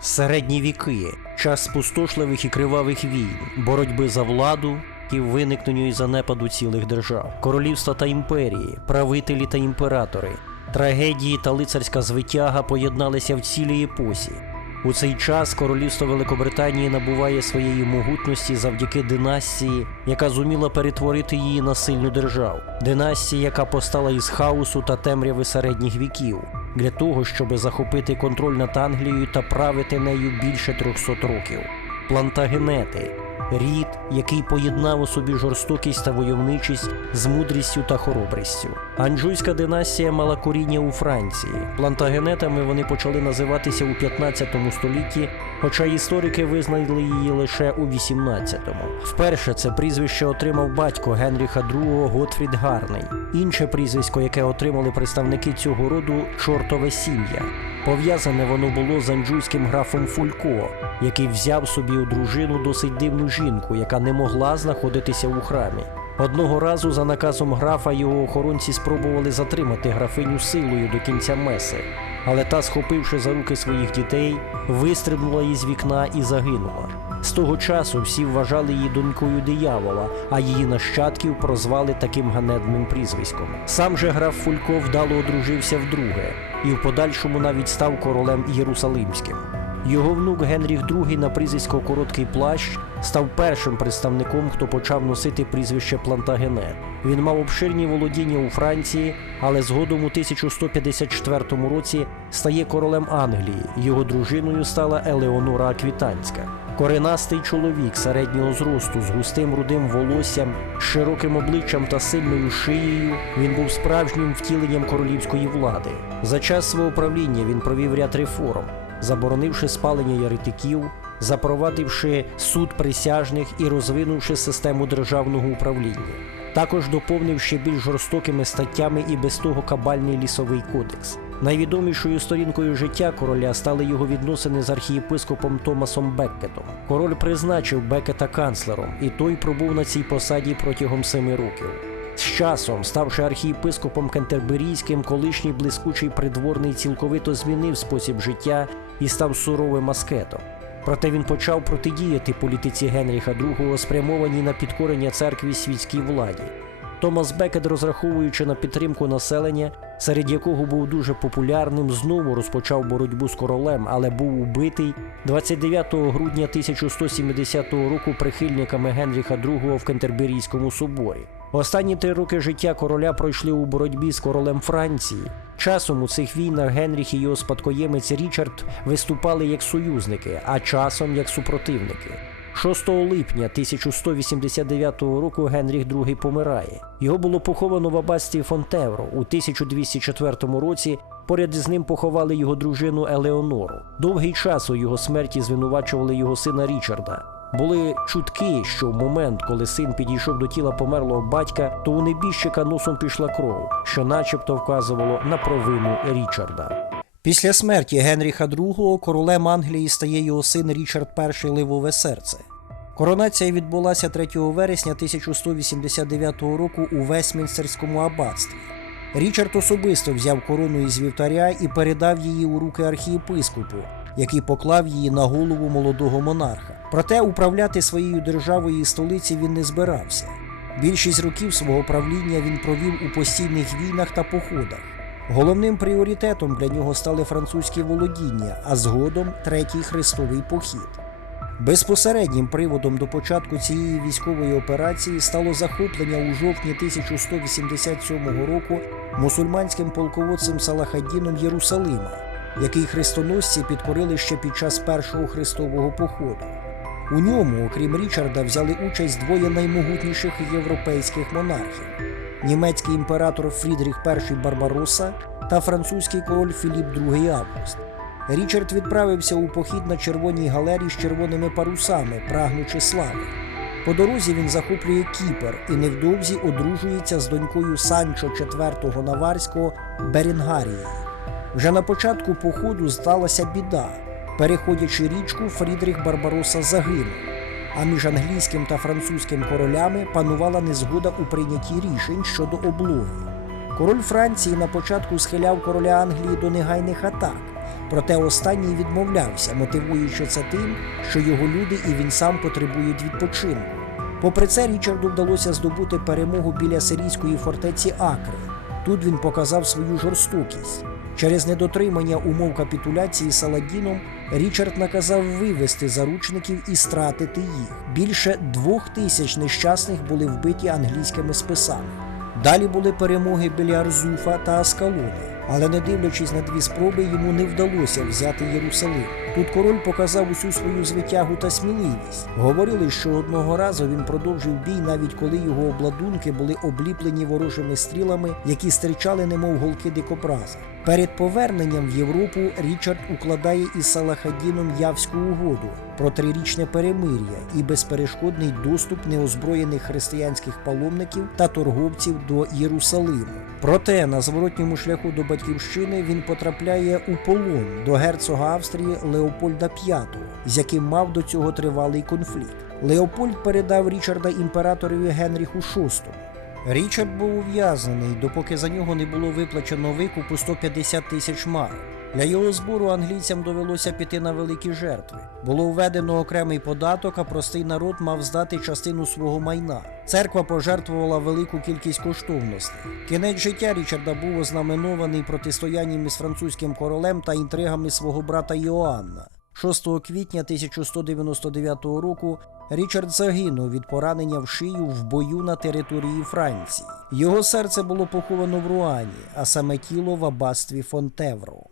Середні віки, час спустошливих і кривавих війн, боротьби за владу і виникненню і занепаду цілих держав, королівства та імперії, правителі та імператори, трагедії та лицарська звитяга поєдналися в цілій епосі. У цей час королівство Великобританії набуває своєї могутності завдяки династії, яка зуміла перетворити її на сильну державу. Династія, яка постала із хаосу та темряви середніх віків, для того, щоб захопити контроль над Англією та правити нею більше 300 років. Плантагенети рід, який поєднав у собі жорстокість та войовничість з мудрістю та хоробрістю. Анжуйська династія мала коріння у Франції. Плантагенетами вони почали називатися у 15 столітті, хоча історики визнали її лише у 18-му. Вперше це прізвище отримав батько Генріха II Готфрід Гарний. Інше прізвисько, яке отримали представники цього роду чортове сім'я. Пов'язане воно було з анджуйським графом Фулько, який взяв собі у дружину досить дивну жінку, яка не могла знаходитися у храмі. Одного разу за наказом графа його охоронці спробували затримати графиню силою до кінця меси, але та, схопивши за руки своїх дітей, вистрибнула із вікна і загинула. З того часу всі вважали її донькою диявола, а її нащадків прозвали таким ганебним прізвиськом. Сам же граф Фулько вдало одружився вдруге і в подальшому навіть став королем Єрусалимським. Його внук Генріх II на прізвисько Короткий плащ став першим представником, хто почав носити прізвище Плантагенет. Він мав обширні володіння у Франції, але згодом у 1154 році стає королем Англії. Його дружиною стала Елеонора Аквітанська. Коренастий чоловік середнього зросту з густим рудим волоссям, широким обличчям та сильною шиєю, він був справжнім втіленням королівської влади. За час свого правління він провів ряд реформ, заборонивши спалення єретиків, запровадивши суд присяжних і розвинувши систему державного управління. Також доповнив ще більш жорстокими статтями і без того кабальний лісовий кодекс. Найвідомішою сторінкою життя короля стали його відносини з архієпископом Томасом Беккетом. Король призначив Беккета канцлером, і той пробув на цій посаді протягом семи років. З часом, ставши архієпископом Кентерберійським, колишній блискучий придворний цілковито змінив спосіб життя і став суровим аскетом. Проте він почав протидіяти політиці Генріха II, спрямованій на підкорення церкві світській владі. Томас Бекет, розраховуючи на підтримку населення, серед якого був дуже популярним, знову розпочав боротьбу з королем, але був убитий 29 грудня 1170 року прихильниками Генріха II в Кентерберійському соборі. Останні три роки життя короля пройшли у боротьбі з королем Франції. Часом у цих війнах Генріх і його спадкоємець Річард виступали як союзники, а часом як супротивники. 6 липня 1189 року Генріх II помирає. Його було поховано в аббатстві Фонтевро у 1204 році. Поряд з ним поховали його дружину Елеонору. Довгий час у його смерті звинувачували його сина Річарда. Були чутки, що в момент, коли син підійшов до тіла померлого батька, то у небіжчика носом пішла кров, що начебто вказувало на провину Річарда. Після смерті Генріха II королем Англії стає його син Річард І Ливове серце. Коронація відбулася 3 вересня 1189 року у Вестмінстерському аббатстві. Річард особисто взяв корону із вівтаря і передав її у руки архієпископу, який поклав її на голову молодого монарха. Проте управляти своєю державою із столиці він не збирався. Більшість років свого правління він провів у постійних війнах та походах. Головним пріоритетом для нього стали французькі володіння, а згодом третій хрестовий похід. Безпосереднім приводом до початку цієї військової операції стало захоплення у жовтні 1187 року мусульманським полководцем Салахаддіном Єрусалима, який хрестоносці підкорили ще під час першого хрестового походу. У ньому, окрім Річарда, взяли участь двоє наймогутніших європейських монархів: німецький імператор Фрідріх І Барбаросса та французький король Філіп II Август. Річард відправився у похід на червоній галері з червоними парусами, прагнучи слави. По дорозі він захоплює Кіпер і невдовзі одружується з донькою Санчо IV Наварського Берінгарією. Вже на початку походу сталася біда. Переходячи річку, Фрідріх Барбароса загинув, а між англійським та французьким королями панувала незгода у прийнятті рішень щодо облоги. Король Франції на початку схиляв короля Англії до негайних атак, Проте останній відмовлявся, мотивуючи це тим, що його люди і він сам потребують відпочинку. Попри це, Річарду вдалося здобути перемогу біля сирійської фортеці Акри. Тут він показав свою жорстокість. Через недотримання умов капітуляції Саладіном Річард наказав вивести заручників і стратити їх. Більше двох тисяч нещасних були вбиті англійськими списами. Далі були перемоги біля Арзуфа та Аскалона, але не дивлячись на дві спроби, йому не вдалося взяти Єрусалим. Тут король показав усю свою звитягу та сміливість. Говорили, що одного разу він продовжив бій, навіть коли його обладунки були обліплені ворожими стрілами, які стирчали, немов голки дикобраза. Перед поверненням в Європу Річард укладає із Салахадіном Явську угоду про трирічне перемир'я і безперешкодний доступ неозброєних християнських паломників та торговців до Єрусалиму. Проте на зворотньому шляху до батьківщини він потрапляє у полон до герцога Австрії Леопольда V, з яким мав до цього тривалий конфлікт. Леопольд передав Річарда імператорові Генріху VI. Річард був ув'язнений, допоки за нього не було виплачено викупу 150 тисяч марок. Для його збору англійцям довелося піти на великі жертви. Було введено окремий податок, а простий народ мав здати частину свого майна. Церква пожертвувала велику кількість коштовностей. Кінець життя Річарда був ознаменований протистоянням із французьким королем та інтригами свого брата Йоанна. 6 квітня 1199 року Річард загинув від поранення в шию в бою на території Франції. Його серце було поховано в Руані, а саме тіло в аббатстві Фонтевро.